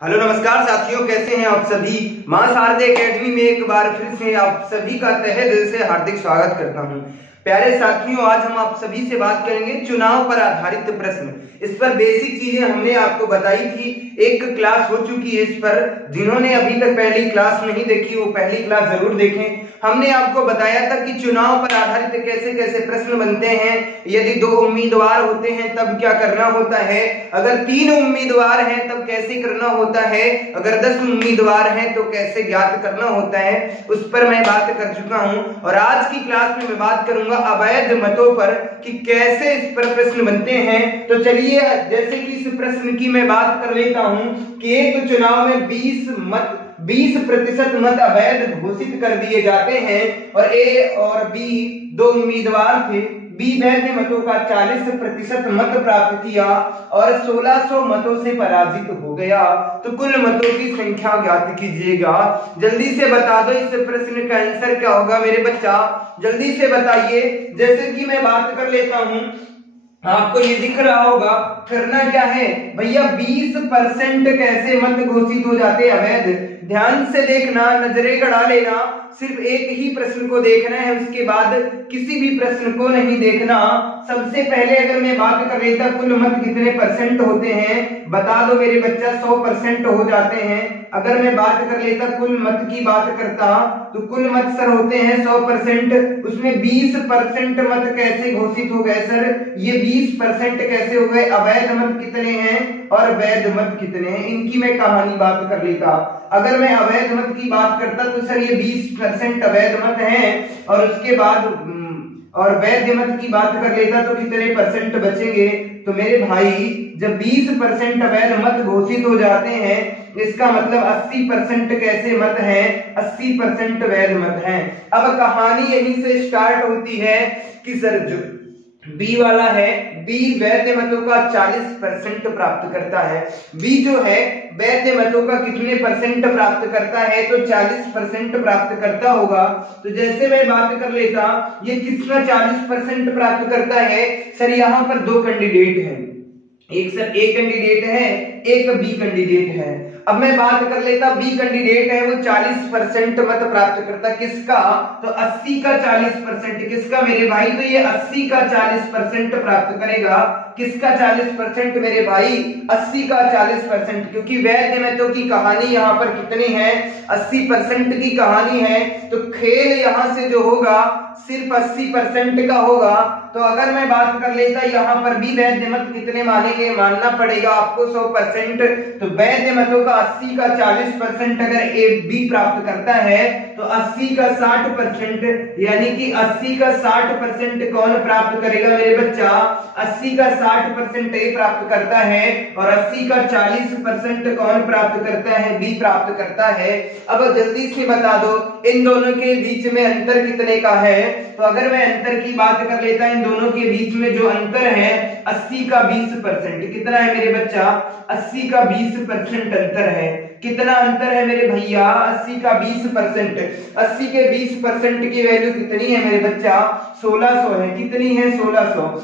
Hello नमस्कार साथियों, कैसे हैं आप सभी। मां शारदे एकेडमी में एक बार फिर से आप सभी का तहे दिल से हार्दिक स्वागत करता हूं। प्यारे साथियों, आज हम आप सभी से बात करेंगे चुनाव पर आधारित प्रश्न। इस पर बेसिक चीजें हमने आपको बताई थी, एक क्लास हो चुकी है इस पर। जिन्होंने अभी तक पहली क्लास नहीं देखी वो पहली क्लास जरूर देखें। हमने आपको बताया था कि चुनाव पर आधारित कैसे कैसे प्रश्न बनते हैं। यदि 2 उम्मीदवार होते हैं तब क्या करना होता है, अगर 3 उम्मीदवार हैं तब कैसे करना होता है, अगर 10 उम्मीदवार हैं तो कैसे ज्ञात करना होता है, उस पर मैं बात कर चुका हूं। और आज की क्लास में मैं बात करूंगा अवैध मतों पर कि कैसे इस पर प्रश्न बनते हैं। तो चलिए, जैसे कि इस प्रश्न की मैं बात कर लेता हूं कि एक चुनाव में 20% मत अवैध घोषित कर दिए जाते हैं और ए और बी 2 उम्मीदवार थे। बी वैध मतों का 40% मत प्राप्त किया और 1600 मतों से पराजित हो गया। तो कुल मतों की संख्या ज्ञात कीजिएगा। जल्दी से बता दो इस प्रश्न का आंसर क्या होगा मेरे बच्चा, जल्दी से बताइए। जैसे कि मैं बात कर लेता हूं, आपको ये दिख रहा होगा, करना क्या है भैया, 20% कैसे मत घोषित हो जाते अवैध। ध्यान से देखना, नजरें गड़ा लेना, सिर्फ एक ही प्रश्न को देखना है, उसके बाद किसी भी प्रश्न को नहीं देखना। सबसे पहले अगर मैं बात कर लेता कुल मत कितने परसेंट होते हैं, बता दो मेरे बच्चा। 100% हो जाते हैं। अगर मैं बात कर लेता कुल मत की बात करता तो कुल मत सर होते हैं 100%, उसमें 20% मत कैसे घोषित हो गए सर, ये 20% कैसे हो गए। अवैध मत कितने हैं और वैध मत कितने हैं, इनकी मैं कहानी बात कर लेता। अगर मैं अवैध मत की बात करता तो सर ये 20% अवैध मत हैं और उसके बाद और वैध मत की बात कर लेता तो कितने परसेंट बचेंगे। तो मेरे भाई जब 20% अवैध मत घोषित हो जाते हैं, इसका मतलब 80% कैसे मत हैं, 80% वैध मत हैं। अब कहानी यहीं से स्टार्ट होती है कि सर जो बी वाला है, बी वैध मतों का 40% प्राप्त करता है। बी जो है वैध मतों का कितने परसेंट प्राप्त करता है, तो 40% प्राप्त करता होगा। तो जैसे मैं बात कर लेता, ये कितना 40% प्राप्त करता है सर, यहाँ पर 2 कैंडिडेट हैं, एक सर ए कैंडिडेट है, एक बी कैंडिडेट है। अब मैं बात कर लेता, बी कैंडिडेट है वो 40% मत प्राप्त करता, किसका, तो 80 का 40%, किसका मेरे भाई, तो ये 80 का 40% प्राप्त करेगा। किसका 40% मेरे भाई, 80 का 40%, क्योंकि वैध मतों की कहानी यहाँ पर कितनी है, 80% की कहानी है। तो खेल यहाँ से जो होगा सिर्फ 80% का होगा। तो अगर मैं बात कर लेता यहाँ पर भी वैध मत कितने मानेंगे, मानना पड़ेगा आपको 100%। तो वैध मतों का 80 का 40% अगर ए बी प्राप्त करता है तो 80 का 60%, यानी कि 80 का 60% कौन प्राप्त करेगा मेरे बच्चा, 80 का 60% ए प्राप्त करता है और 80 का 40% कौन प्राप्त करता है, बी प्राप्त करता है। अब जल्दी से बता दो इन दोनों के बीच में अंतर कितने का है। तो अगर मैं अंतर की बात कर लेता, इन दोनों के बीच में जो अंतर है 80 का 20%, कितना है मेरे बच्चा, 80 का 20% अंतर है। कितना अंतर है मेरे भैया, 80 का 20%। 80 के 20% की वैल्यू कितनी है मेरे बच्चा, 1600 है। कितनी है, 1600।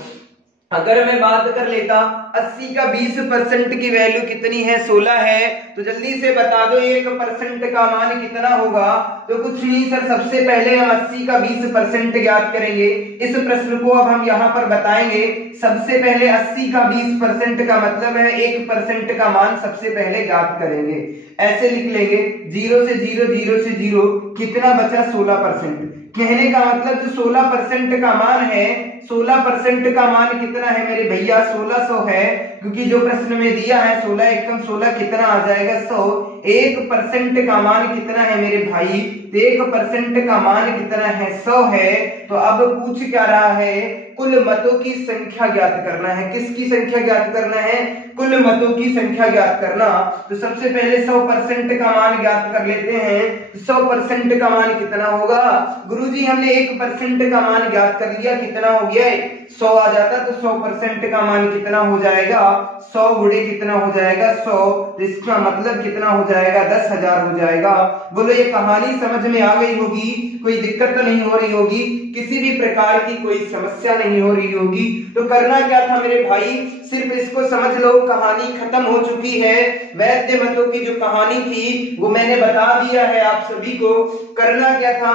अगर मैं बात कर लेता 80 का 20% की वैल्यू कितनी है, 16 है। तो जल्दी से बता दो 1% का मान कितना होगा। तो कुछ नहीं सर, सबसे पहले हम 80 का 20% ज्ञात करेंगे। इस प्रश्न को अब हम यहाँ पर बताएंगे। सबसे पहले 80 का 20% का मतलब है 1% का मान सबसे पहले ज्ञात करेंगे। ऐसे लिख लेंगे 0 से 0, 0 से 0, कितना बचा, 16%। कहने का मतलब जो 16% का मान है, 16% का मान कितना है मेरे भैया, 1600 है। क्योंकि जो प्रश्न में दिया है 16 एकम 16 कितना आ जाएगा, 100। 1% का मान कितना है मेरे भाई, तो 1% का मान कितना है, 100 है। तो अब पूछ क्या रहा है, कुल मतों की संख्या ज्ञात करना है। किसकी संख्या ज्ञात करना है, कुल मतों की संख्या ज्ञात करना। तो सबसे पहले 100% का मान ज्ञात कर लेते हैं। 100% का मान कितना होगा गुरुजी, हमने 1% का मान ज्ञात कर लिया, कितना हो गया, 100 आ जाता तो 100% का मान कितना हो जाएगा, 100 गुणे कितना हो जाएगा 100, तो इसका मतलब कितना हो जाएगा 10,000 हो जाएगा। बोलो ये कहानी समझ में आ गई होगी, कोई दिक्कत तो नहीं हो रही होगी, किसी भी प्रकार की कोई समस्या नहीं हो रही होगी। तो करना क्या था मेरे भाई, सिर्फ इसको समझ लो, कहानी खत्म हो चुकी है। वैद्य मतों की जो कहानी थी वो मैंने बता दिया है आप सभी को। करना क्या था,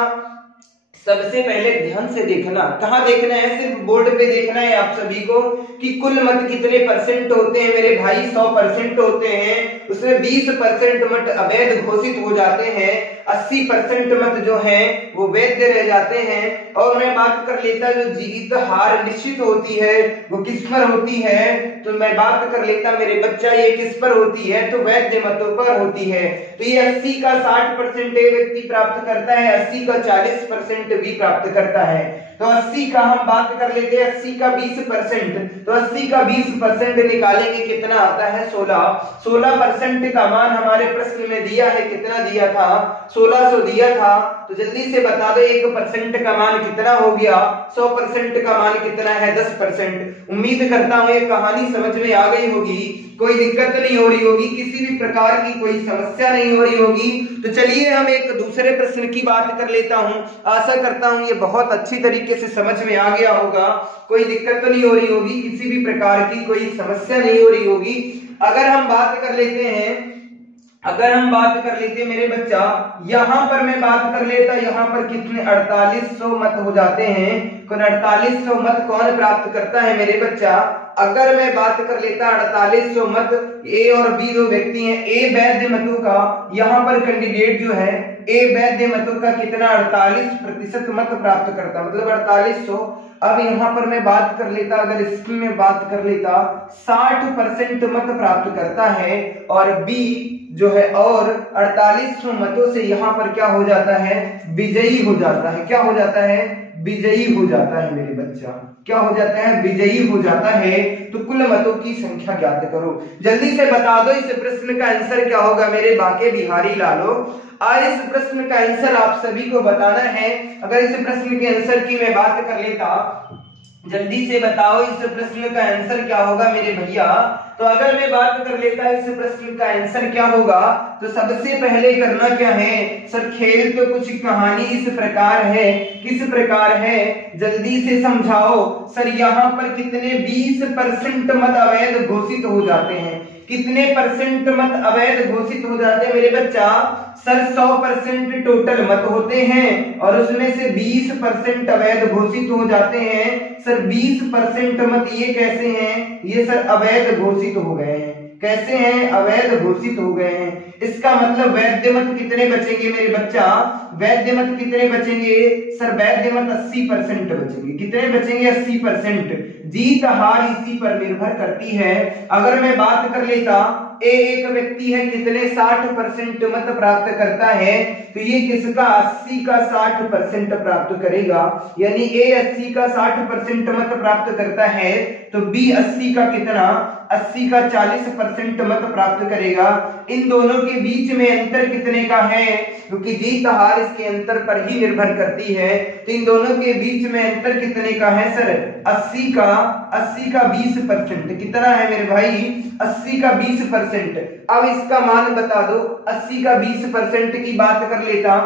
सबसे पहले ध्यान से देखना, कहाँ देखना है, सिर्फ बोर्ड पे देखना है आप सभी को कि कुल मत कितने परसेंट होते हैं मेरे भाई, 100% होते हैं, उसमें 20% मत अवैध घोषित हो जाते हैं, 80% मत जो हैं वो वैध रह जाते हैं। और मैं बात कर लेता जो जीत हार निश्चित होती है वो किस पर होती है, तो मैं बात कर लेता मेरे बच्चा ये किस पर होती है, तो वैद्य मतों पर होती है। तो ये 80 का 60% व्यक्ति प्राप्त करता है, 80 का 40% भी प्राप्त करता है। तो 80 का हम बात कर लेते हैं, 80 का 20%, तो 80 का 20% निकालेंगे कितना आता है 16। 16% का मान हमारे प्रश्न में दिया है, कितना दिया था 1600 दिया था। तो जल्दी से बता दो 1% का मान कितना हो गया, 100% का मान कितना है 10%। उम्मीद करता हूं ये कहानी समझ में आ गई होगी, कोई दिक्कत नहीं हो रही होगी, किसी भी प्रकार की कोई समस्या नहीं हो रही होगी। तो चलिए हम एक दूसरे प्रश्न की बात कर लेता हूं, आशा करता हूं ये बहुत अच्छी तरीके से समझ में आ गया होगा, कोई दिक्कत तो नहीं हो रही होगी, किसी भी प्रकार की कोई समस्या नहीं हो रही होगी। अगर हम बात कर लेते हैं, अगर हम बात कर लेते मेरे बच्चा, यहां पर मैं बात कर लेता, यहां पर कितने 4800 मत हो जाते हैं, 4800 मत कौन प्राप्त करता है मेरे बच्चा। अगर मैं बात कर लेता 4800 मत, ए और बी दो व्यक्ति हैं, ए वैद्य मतों का यहां पर कैंडिडेट जो है ए वैद्य मतों का कितना 48% मत प्राप्त करता, मतलब 4800। अब यहां पर मैं बात कर लेता, अगर इसकी मैं बात कर लेता 60% मत प्राप्त करता है, और बी जो है और 4800 मतों से यहां पर क्या हो जाता है, विजयी हो जाता है। क्या हो जाता है, विजयी हो जाता है मेरे बच्चा, क्या हो जाता है, विजयी हो जाता है। तो कुल मतों की संख्या ज्ञात करो, जल्दी से बता दो इस प्रश्न का आंसर क्या होगा मेरे बाके बिहारी लालो। आज इस प्रश्न का आंसर आप सभी को बताना है। अगर इस प्रश्न के आंसर की मैं बात कर लेता, जल्दी से बताओ इस प्रश्न का आंसर क्या होगा मेरे भैया। तो अगर मैं बात कर लेता इस प्रश्न का आंसर क्या होगा, तो सबसे पहले करना क्या है सर, खेल तो कुछ कहानी इस प्रकार है, किस प्रकार है जल्दी से समझाओ सर। यहाँ पर कितने 20% मत अवैध घोषित हो जाते हैं, कितने परसेंट मत अवैध घोषित हो जाते हैं मेरे बच्चा। सर 100% टोटल मत होते हैं और उसमें से 20% अवैध घोषित हो जाते हैं। सर 20% मत ये कैसे हैं, ये सर अवैध घोषित हो गए हैं। कैसे हैं, अवैध घोषित हो गए हैं। इसका मतलब वैद्य मत कितने बचेंगे मेरे बच्चा, वैद्य मत कितने बचेंगे सर, वैद्य मत 80% बचेंगे। कितने बचेंगे, 80%। जीत हार इसी पर निर्भर करती है। अगर मैं बात कर लेता, ए एक व्यक्ति है कितने 60% मत प्राप्त करता है, तो ये किसका 80 का 60% प्राप्त करेगा, यानी ए 80 का 60% मत प्राप्त करता है, तो बी 80 का कितना, 80 का 40% मत प्राप्त करेगा। इन दोनों के बीच में अंतर कितने का है, क्योंकि जीत हार इसके अंतर पर ही निर्भर करती है। तो इन दोनों के बीच में अंतर कितने का है सर, 80 का 20%। कितना है मेरे भाई, 80 का 20%। अब इसका मान बता दो, 80 का 20% की बात कर लेता,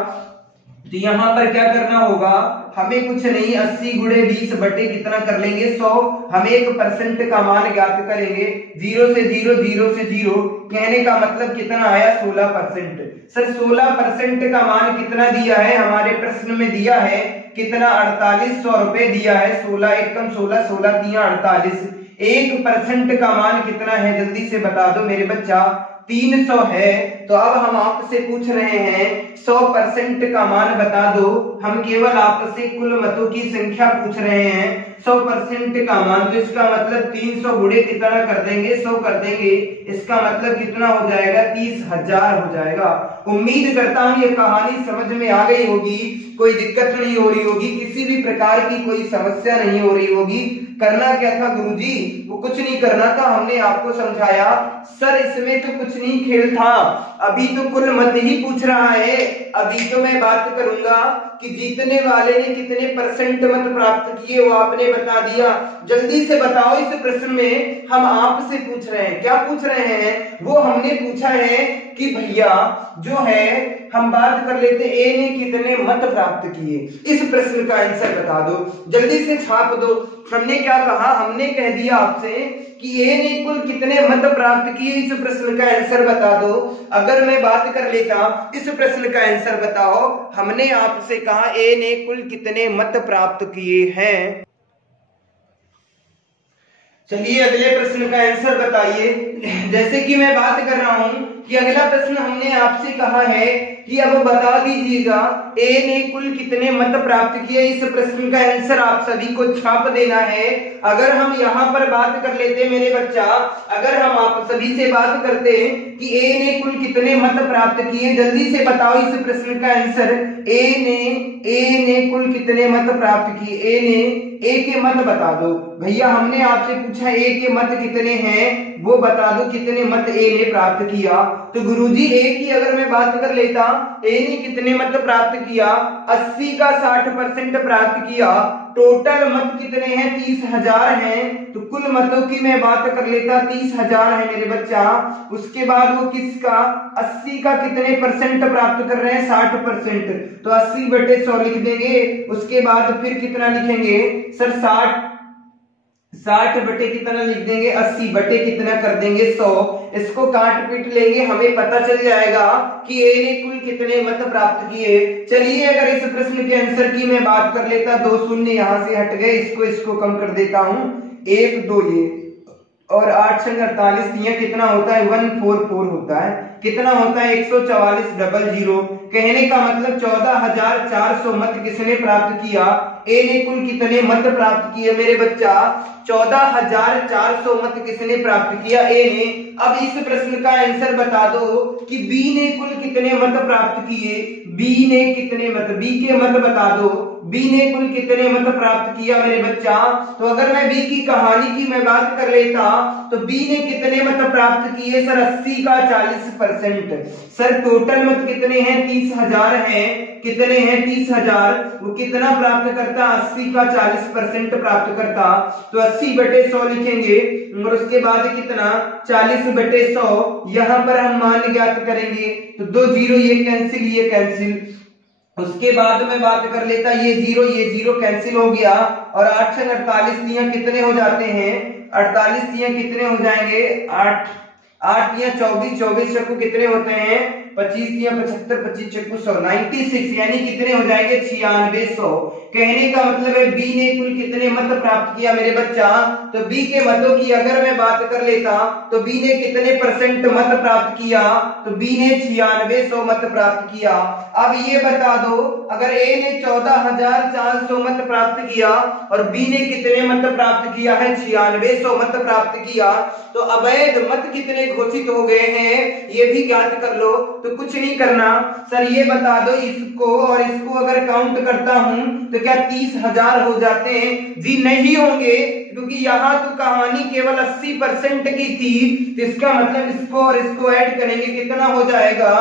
तो यहां पर क्या करना होगा, हमें कुछ नहीं 80 गुणे 20 बटे कितना कर लेंगे 100, हम 1% का मान ज्ञात करेंगे। 0 से 0, 0 से 0, कहने का मतलब कितना आया 16%। सर 16% का मान कितना दिया है, हमारे प्रश्न में दिया है कितना 4800 रुपए दिया है। 16 एकम 16, 16 तिया 48। 1% का मान कितना है, जल्दी से बता दो मेरे बच्चा, 300 है। तो अब हम आपसे पूछ रहे हैं 100% का मान बता दो, हम केवल आपसे कुल मतों की संख्या पूछ रहे हैं। 100% का मान, तो इसका मतलब 300 गुणे कितना कर देंगे 100 कर देंगे, इसका मतलब कितना हो जाएगा 30,000 हो जाएगा। उम्मीद करता हूं ये कहानी समझ में आ गई होगी, कोई दिक्कत नहीं हो रही होगी, किसी भी प्रकार की कोई समस्या नहीं हो रही होगी। करना क्या था गुरुजी, वो कुछ नहीं करना था, हमने आपको समझाया सर इसमें तो कुछ नहीं खेल था, अभी तो कुल मत ही पूछ रहा है। अभी तो मैं बात करूंगा कि जीतने वाले ने कितने परसेंट मत प्राप्त किए वो आपने बता दिया। जल्दी से बताओ, इस प्रश्न में हम आपसे पूछ रहे हैं, क्या पूछ रहे हैं? वो हमने पूछा है कि भैया जो है हम बात कर लेते ए ने कितने मत प्राप्त किए, इस प्रश्न का आंसर बता दो, जल्दी से छाप दो। हमने क्या कहा? हमने कह दिया आपसे कि ए ने कुल कितने मत प्राप्त किए, इस प्रश्न का आंसर बता दो। अगर मैं बात कर लेता इस प्रश्न का आंसर बताओ, हमने आपसे कहा ए ने कुल कितने मत प्राप्त किए हैं। चलिए अगले प्रश्न का आंसर बताइए। जैसे कि मैं बात कर रहा हूं कि अगला प्रश्न हमने आपसे कहा है कि अब बता दीजिएगा ए ने कुल कितने मत प्राप्त किए, इस प्रश्न का आंसर आप सभी को छाप देना है। अगर हम यहाँ पर बात कर लेते मेरे बच्चा, अगर हम आप सभी से बात करते कि ए ने कुल कितने मत प्राप्त किए, जल्दी से बताओ इस प्रश्न का आंसर। ए ने कुल कितने मत प्राप्त किए, ए के मत बता दो भैया। हमने आपसे पूछा ए के मत कितने हैं, वो बता दो कितने मत ए ने प्राप्त किया। तो गुरुजी ए की अगर मैं बात कर लेता, ए ने कितने मत प्राप्त किया? 80 का 60% प्राप्त किया। टोटल मत कितने हैं? 30,000 हैं। तो कुल मतों की मैं बात कर लेता 30,000 है मेरे बच्चा। उसके बाद वो किसका 80 का कितने परसेंट प्राप्त कर रहे हैं? 60%। तो 80/100 लिख देंगे। उसके बाद फिर कितना लिखेंगे सर? 60 बटे कितना लिख देंगे? 80 बटे कितना कर देंगे? 100। इसको काट पीट लेंगे, हमें पता चल जाएगा कि ए ने कुल कितने मत प्राप्त किए। चलिए अगर इस प्रश्न के आंसर की मैं बात कर लेता, 2 शून्य यहां से हट गए, इसको कम कर देता हूं, 1 2 ये और 8 संग 48, यह कितना होता है? 144 होता है। कितना होता है? 144,000। कहने का मतलब 14,400 मत किसने प्राप्त किया? ए ने कुल कितने मत प्राप्त किए मेरे बच्चा? 14,400 मत किसने प्राप्त किया? ए ने। अब इस प्रश्न का आंसर बता दो कि बी ने कुल कितने मत प्राप्त किए। बी ने कितने मत, बी के मत बता दो। बी ने कुल कितने मत प्राप्त किया मेरे बच्चा? तो अगर मैं बी की कहानी की मैं बात कर लेता तो बी ने कितने मत प्राप्त किए सर? 80 का 40%। सर टोटल मत कितने हैं? 30,000 हैं। कितने हैं? 30,000। वो कितना प्राप्त करता? 80 का 40% प्राप्त करता। तो 80/100 लिखेंगे और उसके बाद कितना? 40/100। यहां पर हम मान ज्ञात करेंगे तो 2 0 ये कैंसिल, ये कैंसिल। उसके बाद में बात कर लेता, ये जीरो कैंसिल हो गया और 8 से 48 कितने हो जाते हैं? 48 कितने हो जाएंगे? 8 24 24 चक्कू कितने होते हैं? 25 75 25 चक्कू 100, 96 यानी कितने हो जाएंगे? 9600। कहने का मतलब है बी ने कुल कितने मत प्राप्त किया मेरे बच्चा? तो बी के मतों की अगर मैं बात कर लेता तो बी ने कितने परसेंट मत प्राप्त किया? तो बी ने 9600 मत प्राप्त किया। अब ये बता दो, अगर ए ने 14,400 मत प्राप्त किया और बी ने कितने मत प्राप्त किया है? 9600 मत प्राप्त किया, तो अवैध मत कितने घोषित हो गए हैं ये भी ज्ञात कर लो। तो कुछ नहीं करना सर, ये बता दो इसको और इसको अगर काउंट करता हूं तो क्या 30,000 हो जाते हैं? जी नहीं होंगे, क्योंकि यहाँ तो कहानी केवल 80% की थी। तो इसका मतलब इसको और इसको ऐड करेंगे कितना हो जाएगा?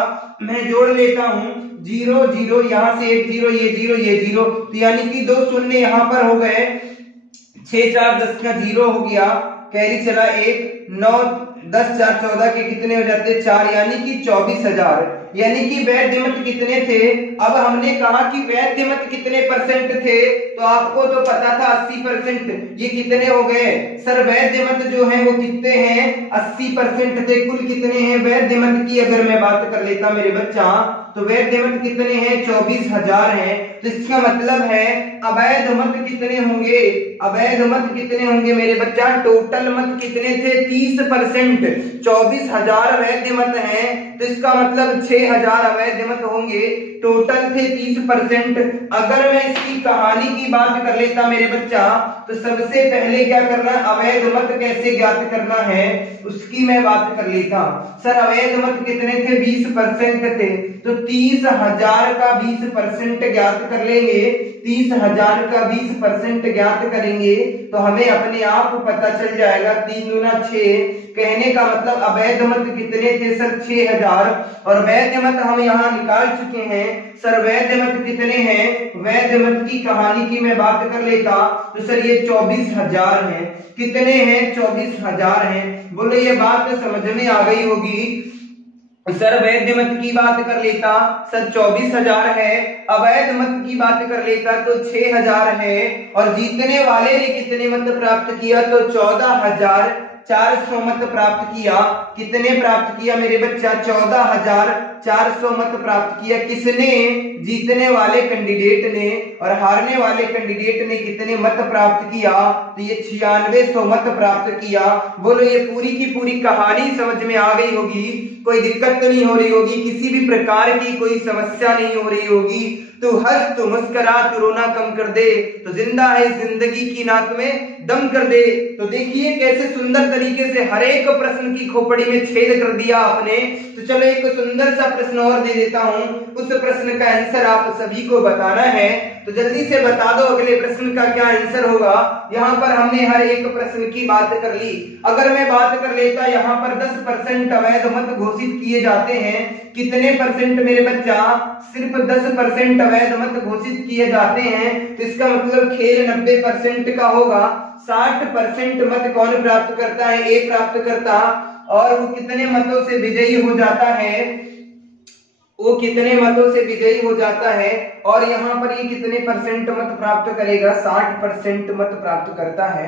मैं जोड़ लेता हूं, 0 0 यहाँ से 1 0, ये 0 ये 0, तो यानी कि 2 शून्य यहाँ पर हो गए। 6 4 10 का 0 हो गया, कैरी चला 1, 9 10 4 14 के कितने हो जाते? 4, यानी कि 24,000। यानी कि वैध मत कितने थे? अब हमने कहा कि वैध मत कितने परसेंट थे, तो आपको तो पता था 80%। ये कितने हो गए सर? वैध मत जो है वो कितने हैं? 80% थे। कुल कितने हैं वैध मत की अगर मैं बात कर लेता मेरे बच्चा, तो वैध मत कितने हैं? 24,000 हैं। तो इसका मतलब है अवैध मत कितने होंगे? अवैध मत कितने होंगे मेरे बच्चा? टोटल मत कितने थे? 30%। 24,000 वैध मत हैं, तो इसका मतलब 6,000 अवैध मत होंगे। टोटल थे 30%। अगर मैं इसकी कहानी की बात कर लेता मेरे बच्चा, तो सबसे पहले क्या करना? अवैध मत कैसे ज्ञात करना है उसकी मैं बात कर लेता। सर अवैध मत कितने थे? 20% थे। तो 30,000 का 20% ज्ञात कर लेंगे। 30,000 का 20% ज्ञात करेंगे तो हमें अपने आप पता चल जाएगा 3 दूना 6। कहने का मतलब अवैध मत कितने थे सर 6000 और वैध मत हम यहाँ निकाल चुके हैं। सर वैध मत कितने हैं? वैध मत की कहानी की मैं बात कर लेता तो सर ये 24000 हैं। कितने हैं? 24000 हैं। बोलो ये बात तो समझ में आ गई होगी। सर वैध मत की बात कर लेता सर 24000 है, अवैध मत की बात कर लेता तो 6000 है और जीतने वाले ने कितने मत प्राप्त किया तो 14400 मत प्राप्त किया। कितने प्राप्त किया मेरे बच्चा? 14400 मत प्राप्त किया। किसने? जीतने वाले कैंडिडेट ने। और हारने वाले कैंडिडेट ने कितने मत प्राप्त किया? तो ये 9600 मत प्राप्त किया। बोलो ये पूरी की पूरी कहानी समझ में आ गई होगी, कोई दिक्कत तो नहीं हो रही होगी, किसी भी प्रकार की कोई समस्या नहीं हो रही होगी। तू हंस, तू मुस्कुरा, तू रोना कम कर दे, तो जिंदा है जिंदगी की नाक में दम कर दे। तो देखिए कैसे सुंदर तरीके से हर एक प्रश्न की खोपड़ी में छेद कर दिया आपने। तो चलो एक सुंदर सा प्रश्न और दे देता हूं, उस प्रश्न का आंसर आप सभी को बताना है। तो जल्दी से बता दो अगले प्रश्न का क्या आंसर होगा। यहाँ पर हमने हर एक प्रश्न की बात कर ली। अगर मैं बात कर लेता यहाँ पर 10% अवैध मत घोषित किए जाते हैं। कितने परसेंट मेरे बच्चा? सिर्फ 10% अवैध मत घोषित किए जाते हैं। तो इसका मतलब खेल 90% का होगा। 60% मत कौन प्राप्त करता है? ए प्राप्त करता। और वो कितने मतों से विजयी हो जाता है? वो कितने मतों से विजयी हो जाता है? और यहाँ पर ये कितने परसेंट मत प्राप्त करेगा? 60% मत प्राप्त करता है।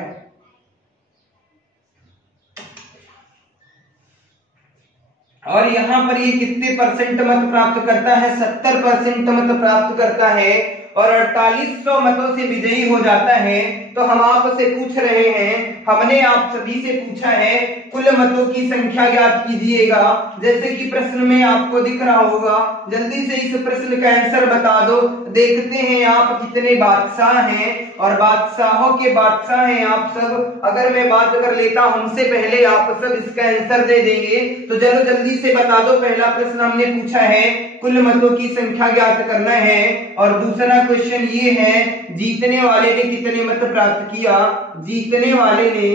और यहाँ पर ये कितने परसेंट मत प्राप्त करता है? 70% मत प्राप्त करता है और 4800 मतों से विजयी हो जाता है। तो हम आपसे पूछ रहे हैं, हमने आप सभी से पूछा है कुल मतों की संख्या ज्ञात कीजिएगा। जैसे कि प्रश्न में आपको दिख रहा होगा, जल्दी से इस प्रश्न का आंसर बता दो। देखते हैं आप कितने बादशाह हैं और बादशाहों के बादशाह हैं आप सब। अगर मैं बात कर लेता हमसे पहले आप सब इसका आंसर दे देंगे। तो चलो जल्दी से बता दो। पहला प्रश्न हमने पूछा है कुल मतों की संख्या ज्ञात करना है और दूसरा क्वेश्चन ये है जीतने वाले ने कितने मत प्राप्त किया। जीतने वाले ने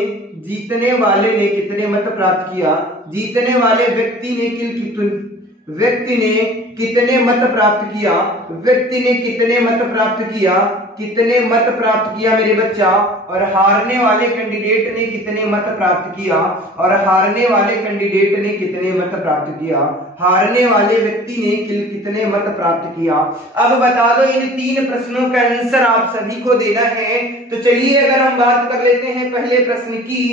कितने मत प्राप्त किया। जीतने वाले व्यक्ति ने कितने मत प्राप्त किया। व्यक्ति ने कितने मत प्राप्त किया। कितने मत प्राप्त किया मेरे बच्चा। और हारने वाले कैंडिडेट ने कितने मत प्राप्त किया। और हारने वाले कैंडिडेट ने कितने मत प्राप्त किया। हारने वाले व्यक्ति ने कितने मत प्राप्त किया। अब बता दो इन 3 प्रश्नों का आंसर आप सभी को देना है। तो चलिए अगर हम बात कर लेते हैं पहले प्रश्न की।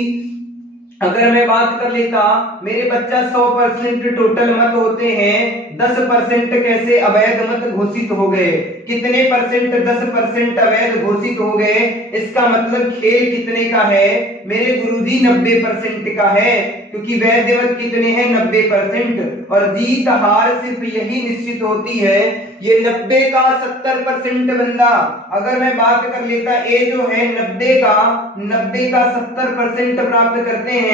अगर मैं बात कर लेता मेरे बच्चा 100% टोटल मत होते हैं, 10% कैसे अवैध मत घोषित हो गए। कितने परसेंट? 10% अवैध घोषित हो गए। इसका मतलब खेल कितने का है मेरे गुरुजी? 90% का है, क्योंकि वैध मत कितने हैं? 90%। और जीत हार सिर्फ यही निश्चित होती है, ये 90 का 70% बंदा। अगर मैं बात कर लेता ए जो है 90 का 70% प्राप्त करते हैं।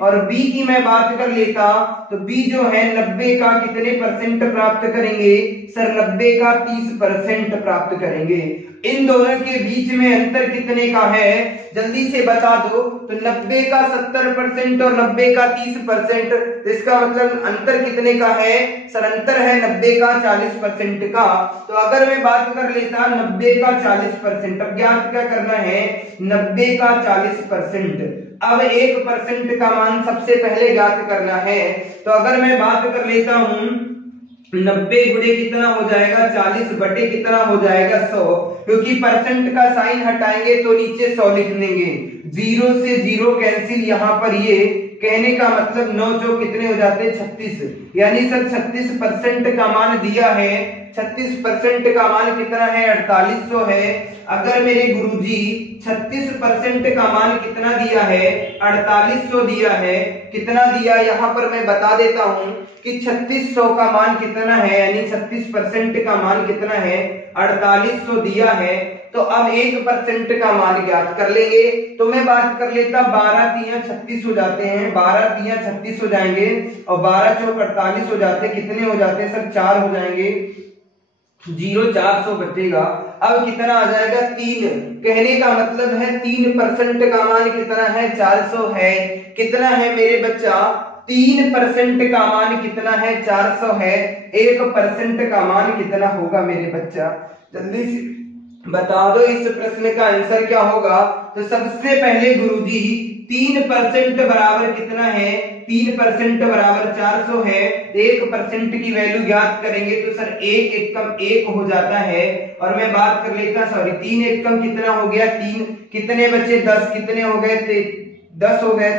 और बी की मैं बात कर लेता तो बी जो है 90 का कितने परसेंट प्राप्त करेंगे? सर 90 का 30% प्राप्त करेंगे। इन दोनों के बीच में अंतर कितने का है? जल्दी से बता दो। तो 90 का 70% और 90 का 30%, इसका मतलब अंतर कितने का है? सर अंतर है 90 का 40% का। तो अगर मैं बात कर लेता 90 का 40%, अब ज्ञात क्या करना है? 90 का 40%। अब 1% का मान सबसे पहले ज्ञात करना है। तो अगर मैं बात कर लेता हूं 90 गुणे कितना हो जाएगा? 40 बटे कितना हो जाएगा? 100। क्योंकि परसेंट का साइन हटाएंगे तो नीचे 100 लिख देंगे। 0 से 0 कैंसिल। यहाँ पर ये कहने का मतलब 9 जो कितने हो जाते हैं? 36। यानी सर 36% का मान दिया है। 36% का मान कितना है? 4800 है। अगर मेरे गुरुजी 36% का मान कितना दिया है? 4800 दिया है। कितना दिया? यहाँ पर मैं बता देता हूं कि 3600 का मान कितना है, यानी 36% का मान कितना है? 4800 दिया है। तो अब 1% का मान ज्ञात कर लेंगे। तो मैं बात कर लेता 12 तिया 36 हो जाते हैं। 12 तिया 36 हो जाएंगे और 12 चौक 48 हो जाते हैं। कितने हो जाते हैं सर? 4 हो जाएंगे। 0 400 बचेगा। अब कितना आ जाएगा 3। कहने का मतलब है 3% का मान कितना है 400 है। कितना है मेरे बच्चा 3% का मान कितना है 400 है। 1% का मान कितना होगा मेरे बच्चा, जल्दी से बता दो इस प्रश्न का आंसर क्या होगा। तो सबसे पहले गुरुजी 3% बराबर कितना है, 3% बराबर 400 है। 1% की वैल्यू ज्ञात करेंगे तो सर 1 एकम 1 हो जाता है। और मैं बात कर लेता, सॉरी 3 एकम कितना हो गया 3, कितने बचे 10, कितने हो गए 10 हो गए,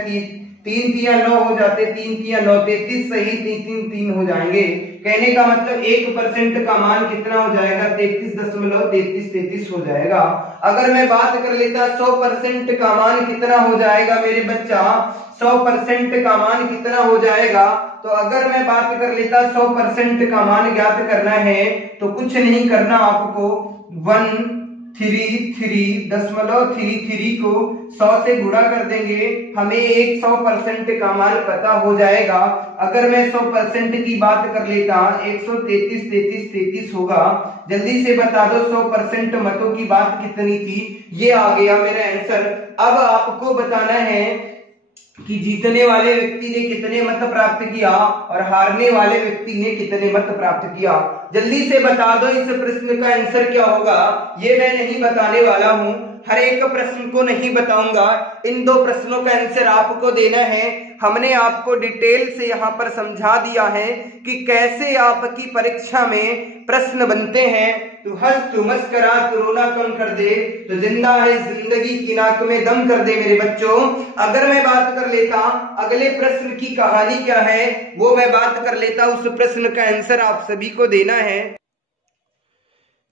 3 3 9 हो जाते, 3 3 9 33 सही, 3 3 हो जाएंगे। कहने का मतलब 1% का मान कितना हो जाएगा 33.33 हो जाएगा। अगर मैं बात कर लेता 100% का मान कितना हो जाएगा मेरे बच्चा, 100% का मान कितना हो जाएगा। तो अगर मैं बात कर लेता 100% का मान ज्ञात करना है तो कुछ नहीं करना आपको, 133.33 को 100 से गुणा कर देंगे, हमें 100% का मान पता हो जाएगा। अगर मैं 100% की बात कर लेता 133 होगा। जल्दी से बता दो 100% मतों की बात कितनी थी, ये आ गया मेरा आंसर। अब आपको बताना है कि जीतने वाले व्यक्ति ने कितने मत प्राप्त किया और हारने वाले व्यक्ति ने कितने मत प्राप्त किया। जल्दी से बता दो इस प्रश्न का आंसर क्या होगा। ये मैं नहीं बताने वाला हूं, हर एक प्रश्न को नहीं बताऊंगा, इन 2 प्रश्नों का आंसर आपको देना है। हमने आपको डिटेल से यहाँ पर समझा दिया है कि कैसे आपकी परीक्षा में प्रश्न बनते हैं। तू हंस तू मस्करा तू रोना कम कर दे, तो जिंदा है जिंदगी की नाक में दम कर दे मेरे बच्चों। अगर मैं बात कर लेता अगले प्रश्न की कहानी क्या है, वो मैं बात कर लेता, उस प्रश्न का आंसर आप सभी को देना है।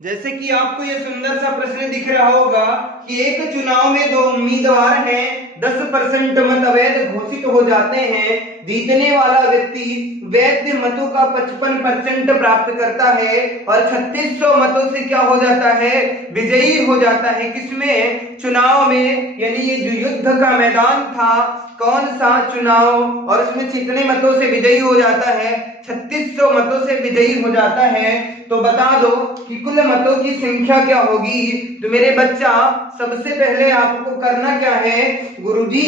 जैसे कि आपको ये सुंदर सा प्रश्न दिख रहा होगा कि एक चुनाव में 2 उम्मीदवार हैं, 10% मत अवैध घोषित हो जाते हैं। जीतने वाला व्यक्ति वैध मतों का 55% प्राप्त करता है और 3600 मतों से क्या हो जाता है, विजयी हो जाता है। किसमें, चुनाव में, यानी ये जो युद्ध का मैदान था, कौन सा चुनाव, और उसमें कितने मतों से विजयी हो जाता है, 3600 मतों से विजयी हो जाता है। तो बता दो कि कुल मतों की संख्या क्या होगी। तो मेरे बच्चा सबसे पहले आपको करना क्या है, गुरुजी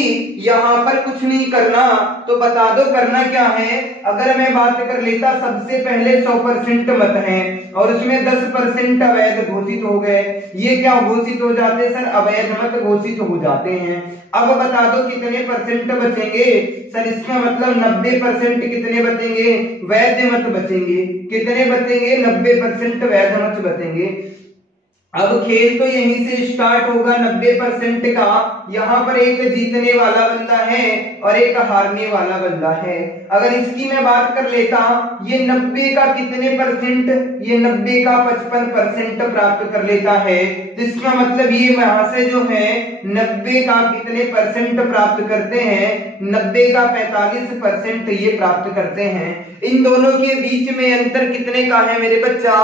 यहाँ पर कुछ नहीं करना, तो बता दो करना क्या है। अगर मैं बात कर लेता सबसे पहले 100% मत हैं और उसमें 10% अवैध घोषित हो गए, ये क्या घोषित हो जाते सर, अवैध मत घोषित हो जाते हैं। अब बता दो कितने परसेंट बचेंगे सर, इसका मतलब 90% कितने बचेंगे, वैध मत बचेंगे। कितने बचेंगे, 90% वैध मत बचेंगे। अब खेल तो यहीं से स्टार्ट होगा 90% का। यहाँ पर एक जीतने वाला बंदा है और एक हारने वाला बंदा है। अगर इसकी मैं बात कर लेता, ये 90 का कितने परसेंट, ये 90 का 55% प्राप्त कर लेता है। इसका मतलब ये वहां से जो है 90 का कितने परसेंट प्राप्त करते हैं, 90 का 45% ये प्राप्त करते हैं। इन दोनों के बीच में अंतर कितने का है मेरे बच्चा,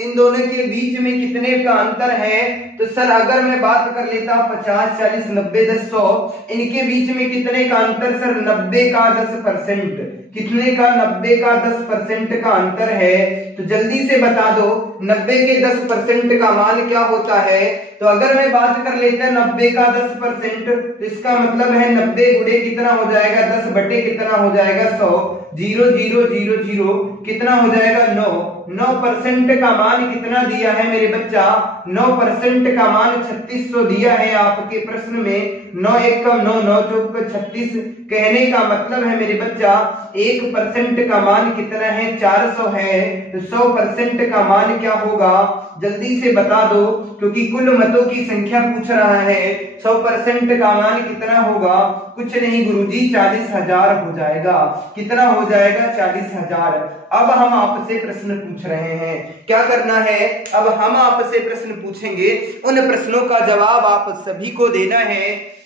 इन दोनों के बीच में कितने का अंतर है। तो सर अगर मैं बात कर लेता 50 40 90 10 100, इनके बीच में कितने का अंतर सर, 90 का 10%। कितने का, 90 का 10% का अंतर है। तो जल्दी से बता दो 90 के 10% का मान क्या होता है। तो अगर मैं बात कर लेता 90 का 10%, तो इसका मतलब है 90 गुणे कितना हो जाएगा, 10 बटे कितना हो जाएगा 100, 0 0 0 0 कितना हो जाएगा 9। 9% का मान कितना दिया है मेरे बच्चा, 9% का मान 3600 दिया है आपके प्रश्न में। 9 1 9 9 चौक 36, कहने का मतलब है मेरे बच्चा 1% का मान कितना है, 400 है। तो 100% का मान क्या होगा, जल्दी से बता दो, क्योंकि कुल मतों की संख्या पूछ रहा है। 100% का मान कितना होगा, कुछ नहीं गुरुजी 40,000 हो जाएगा। कितना हो जाएगा, 40,000। अब हम आपसे प्रश्न पूछ रहे हैं, क्या करना है, अब हम आपसे प्रश्न पूछेंगे, उन प्रश्नों का जवाब आप सभी को देना है।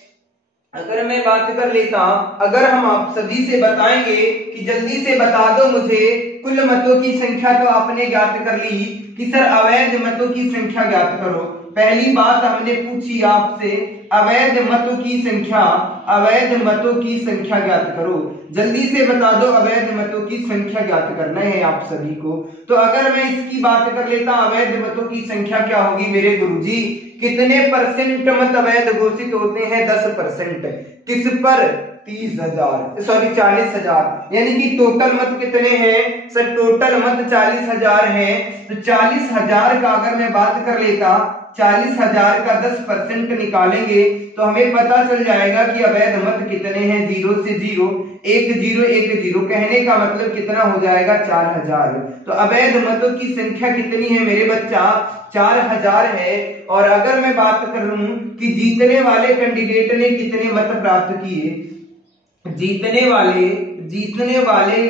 अगर मैं बात कर लेता, अगर हम आप सभी से बताएंगे कि जल्दी से बता दो मुझे कुल मतों की संख्या, तो आपने ज्ञात कर ली कि सर अवैध मतों की संख्या ज्ञात करो। पहली बात हमने पूछी आपसे, अवैध मतों की संख्या, अवैध मतों की संख्या ज्ञात करो। जल्दी से बता दो, अवैध मतों की संख्या ज्ञात करना है आप सभी को। तो अगर मैं इसकी बात कर लेता, अवैध मतों की संख्या क्या होगी मेरे गुरुजी? कितने परसेंट मत अवैध घोषित होते हैं? 10%। किस पर? 30,000, सॉरी 40,000। यानी कि टोटल मत कितने हैं सर? टोटल मत 40,000 हैं। तो 40,000 का अगर मैं बात कर लेता, 40,000 का 10% निकालेंगे तो हमें पता चल जाएगा कि अवैध मत कितने हैं। 0 से 0, 1 0 1 0, कहने का मतलब कितना हो जाएगा? 4,000। तो अवैध मतों की संख्या कितनी है मेरे बच्चा? 4,000 है। और अगर मैं बात करूं कि जीतने वाले कैंडिडेट ने कितने मत प्राप्त किए, जीतने वाले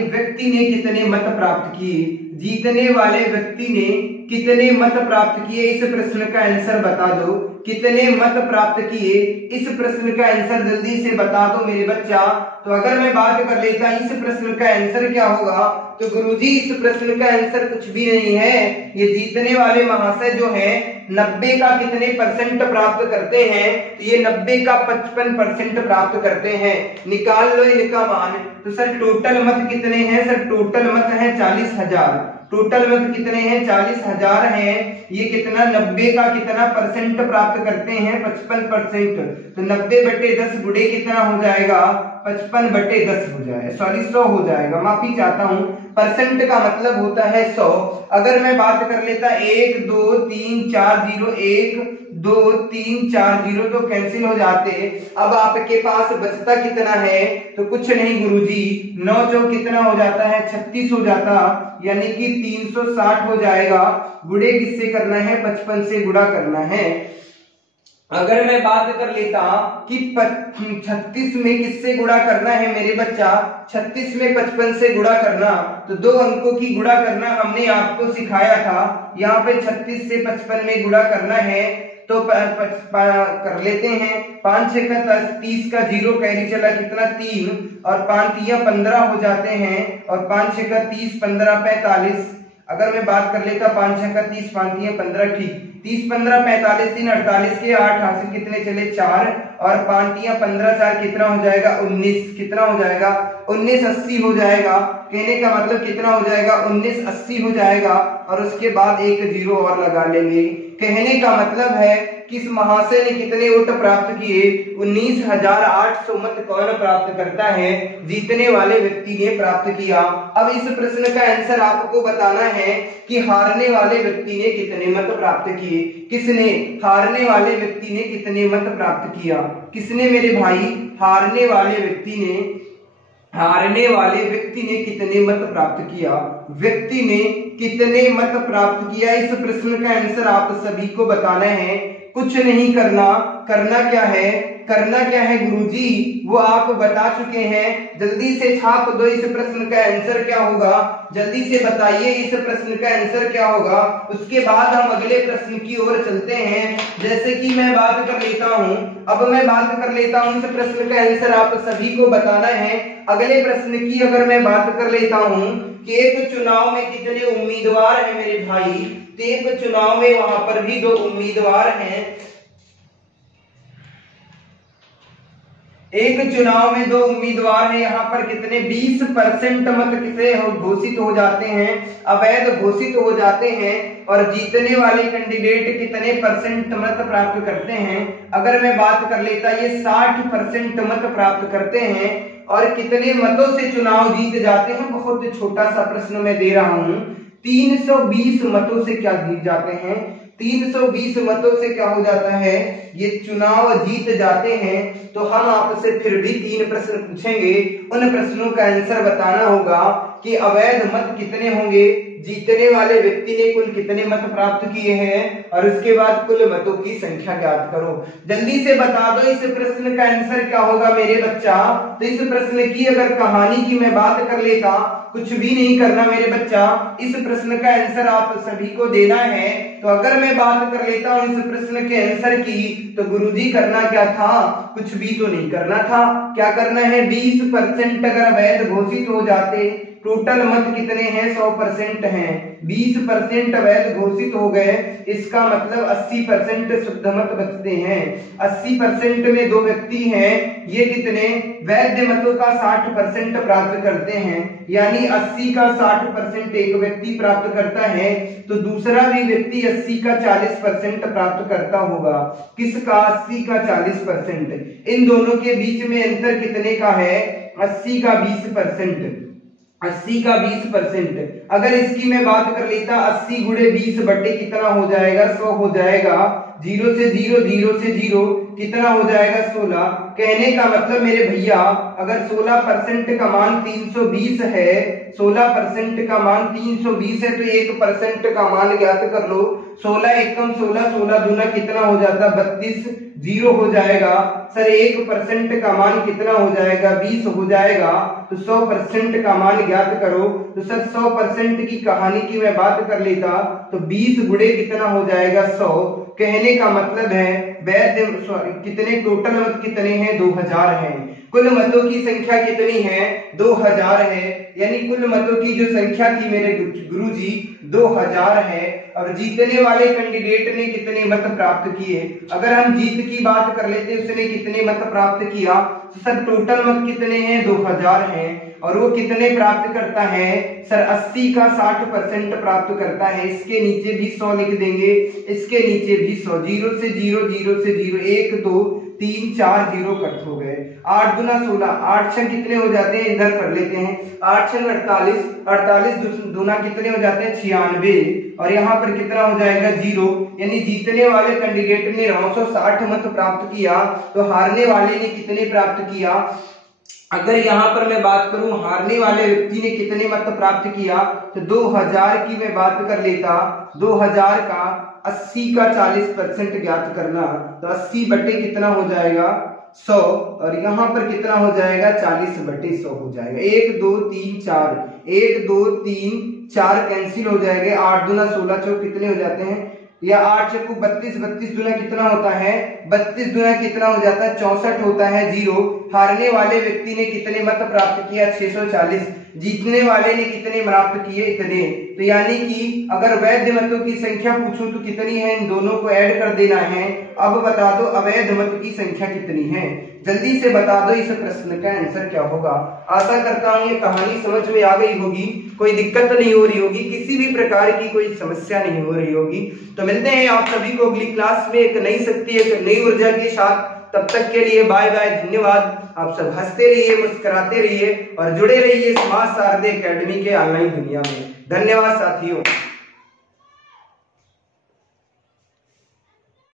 व्यक्ति ने कितने मत प्राप्त किए, जीतने वाले व्यक्ति ने कितने मत प्राप्त किए, इस प्रश्न का आंसर बता दो। कितने मत प्राप्त किए, इस प्रश्न का आंसर जल्दी से बता दो मेरे बच्चा। तो अगर मैं बात कर लेता इस प्रश्न का आंसर क्या होगा, तो गुरुजी इस प्रश्न का आंसर कुछ भी नहीं है। ये जीतने वाले महाशय जो हैं 90 का कितने परसेंट प्राप्त करते हैं? तो ये 90 का 55% प्राप्त करते हैं। निकाल लो इनका मान। तो सर टोटल मत कितने हैं? सर टोटल मत है 40,000। टोटल मत कितने हैं? 40,000 हैं। ये कितना 90 का कितना परसेंट प्राप्त करते हैं? 55%। तो 90/10 गुणे कितना हो जाएगा? 55/10 हो जाएगा, सॉरी 100 हो जाएगा, माफी चाहता हूं। परसेंट का मतलब होता है 100। अगर मैं बात कर लेता 1 2 3 4 0, 1 2 3 4 0 तो कैंसिल हो जाते। अब आपके पास बचता कितना है? तो कुछ नहीं गुरुजी, 9 चौक कितना हो जाता है? 36 हो जाता, यानी कि 360 हो जाएगा। गुणे किससे करना है? 55 से गुणा करना है। अगर मैं बात कर लेता कि 36 में किससे गुणा करना है मेरे बच्चा? 36 में 55 से गुणा करना, तो 2 अंकों की गुणा करना हमने आपको सिखाया था। यहाँ पे 36 से 55 में गुणा करना है तो कर लेते हैं। 5 6 का 30 का 0 कैरी चला, कितना 3, और 5 3 15 हो जाते हैं, और 5 6 का 30 15 45। अगर मैं बात कर लेता 5 6 का 30 5 3 15, ठीक, 30 15 45 3 48 के 8 हासिल कितने चले? 4, और 5 3 15 4 कितना हो जाएगा? 19। कितना हो जाएगा? 1980 हो जाएगा। कहने का मतलब कितना हो जाएगा? 1980 हो जाएगा। और उसके बाद एक 0 और लगा लेंगे। कहने का मतलब है कि इस महाशय ने कितने वोट प्राप्त किए? 19,800 मत कौन प्राप्त करता है? जीतने वाले व्यक्ति ने प्राप्त किया। अब इस प्रश्न का आंसर आपको बताना है कि हारने वाले व्यक्ति ने कितने मत प्राप्त किए। किसने? हारने वाले व्यक्ति ने कितने मत प्राप्त किया? किसने मेरे भाई? हारने वाले व्यक्ति ने कितने मत प्राप्त किया? व्यक्ति ने कितने मत प्राप्त किया? इस प्रश्न का आंसर आप सभी को बताना है। कुछ नहीं करना। करना क्या है गुरुजी? वो आप बता चुके हैं। जल्दी से छाप दो इस प्रश्न का आंसर क्या होगा? जल्दी से बताइए इस प्रश्न का आंसर क्या होगा। उसके बाद हम अगले प्रश्न की ओर चलते हैं। जैसे कि मैं बात कर लेता हूं, अब मैं बात कर लेता हूं इस प्रश्न का आंसर आप सभी को बताना है। अगले प्रश्न की अगर मैं बात कर लेता हूं कि एक चुनाव में कितने उम्मीदवार हैं मेरे भाई? तो एक चुनाव में वहां पर भी 2 उम्मीदवार हैं। एक चुनाव में 2 उम्मीदवार हैं। यहाँ पर कितने? 20% मत किसे घोषित हो जाते हैं? अवैध घोषित हो जाते हैं। और जीतने वाले कैंडिडेट कितने परसेंट मत प्राप्त करते हैं? अगर मैं बात कर लेता ये 60% मत प्राप्त करते हैं। और कितने मतों से चुनाव जीत जाते हैं? बहुत छोटा सा प्रश्न मैं दे रहा हूं। 320 मतों से क्या जीत जाते हैं? 320 मतों से क्या हो जाता है? ये चुनाव जीत जाते हैं। तो हम आपसे फिर भी 3 प्रश्न पूछेंगे। उन प्रश्नों का आंसर बताना होगा कि अवैध मत कितने होंगे, जीतने वाले व्यक्ति ने कुल कितने मत प्राप्त किए हैं, और उसके बाद कुल मतों की संख्या ज्ञात करो। जल्दी से बता दो इस प्रश्न का आंसर क्या होगा मेरे बच्चा। तो इस प्रश्न की अगर कहानी की मैं बात कर लेता, कुछ भी नहीं करना मेरे बच्चा, इस प्रश्न का आंसर आप सभी को देना है। तो अगर मैं बात कर लेता हूं इस प्रश्न के आंसर की, तो गुरुजी करना क्या था? कुछ भी तो नहीं करना था। क्या करना है? 20% अगर अवैध घोषित हो जाते, टोटल मत कितने हैं? 100% हैं। 20% अवैध घोषित हो गए, इसका मतलब 80% शुद्ध मत बचते हैं। 80% में दो व्यक्ति हैं, ये कितने वैध मतों का 60% प्राप्त करते हैं, यानी 80 का 60% एक व्यक्ति प्राप्त करता है, तो दूसरा भी व्यक्ति 80 का 40% प्राप्त करता होगा। किसका? 80 का 40%। इन दोनों के बीच में अंतर कितने का है? 80 का 20%। 80 का 20%। अगर इसकी मैं बात कर लेता, 80 गुणे 20 बटे कितना हो जाएगा? 100 हो जाएगा। 0 से 0, 0 से 0 कितना हो जाएगा? 16। कहने का मतलब मेरे भैया, अगर 16% का मान 320 है, 16% का मान 320 है, तो 1% का मान ज्ञात कर लो। 16 एकम 16, 16 दूना कितना हो जाता? 32। 0 हो जाएगा। सर 1% का मान कितना हो जाएगा? 20 हो जाएगा। तो 100% का मान ज्ञात करो। तो सर 100% की कहानी की मैं बात कर लेता, तो 20 गुणे कितना हो जाएगा? 100। कहने का मतलब है वैध कितने टोटल मत कितने हैं? 2000 हैं। कुल मतों की संख्या कितनी है? 2000 है। यानी कुल मतों की जो संख्या थी मेरे गुरुजी 2000 है। और जीतने वाले कैंडिडेट ने कितने मत प्राप्त किए? अगर हम जीत की बात कर लेते, उसने कितने मत प्राप्त किया? तो सर टोटल मत कितने हैं? 2000 हैं। और वो कितने प्राप्त करता है? सर 80 का 60% प्राप्त करता है। इसके नीचे भी 100 लिख देंगे, इसके नीचे भी 100। 0 से 0, 0 से 0, 1 2 3 4 0 कट हो गए। 8 दूना 16, 8 छह कितने हो जाते हैं? इधर कर लेते हैं। 8 छह 48, 48 दूना कितने हो जाते हैं? 96। और यहाँ पर कितना हो जाएगा? 0। यानी जीतने वाले कैंडिडेट ने 960 मत प्राप्त किया, तो हारने वाले ने कितने प्राप्त किया? अगर यहाँ पर मैं बात करूं हारने वाले व्यक्ति ने कितने मत प्राप्त किया, तो 2000 की मैं बात कर लेता। 2000 का 80 का 40% ज्ञात करना, तो 80 बटे कितना हो जाएगा? 100। और यहाँ पर कितना हो जाएगा? 40 बटे 100 हो जाएगा। 1 2 3 4, 1 2 3 4 कैंसिल हो जाएंगे। 8 दूना 16, चौक कितने हो जाते हैं? या 8 चक्कू 32, 32 दूना कितना होता है? 32 दूना कितना हो जाता है? 64 होता है। 0। हारने वाले व्यक्ति ने कितने मत प्राप्त किया? 640। जीतने वाले ने कितने प्राप्त किए? इतने। तो यानी कि अगर वैध मतों की संख्या पूछूं तो कितनी है? इन दोनों को ऐड कर देना है। अब बता दो अवैध मत की संख्या कितनी है? जल्दी से बता दो इस प्रश्न का आंसर क्या होगा। आशा करता हूं ये कहानी समझ में आ गई होगी, कोई दिक्कत नहीं हो रही होगी, किसी भी प्रकार की कोई समस्या नहीं हो रही होगी। तो मिलते हैं आप सभी को अगली क्लास में एक नई शक्ति, एक नई ऊर्जा के साथ। तब तक के लिए बाय बाय, धन्यवाद। आप सब हंसते रहिए, मुस्कुराते रहिए और जुड़े रहिए समाज सारथी एकेडमी के ऑनलाइन दुनिया में। धन्यवाद साथियों।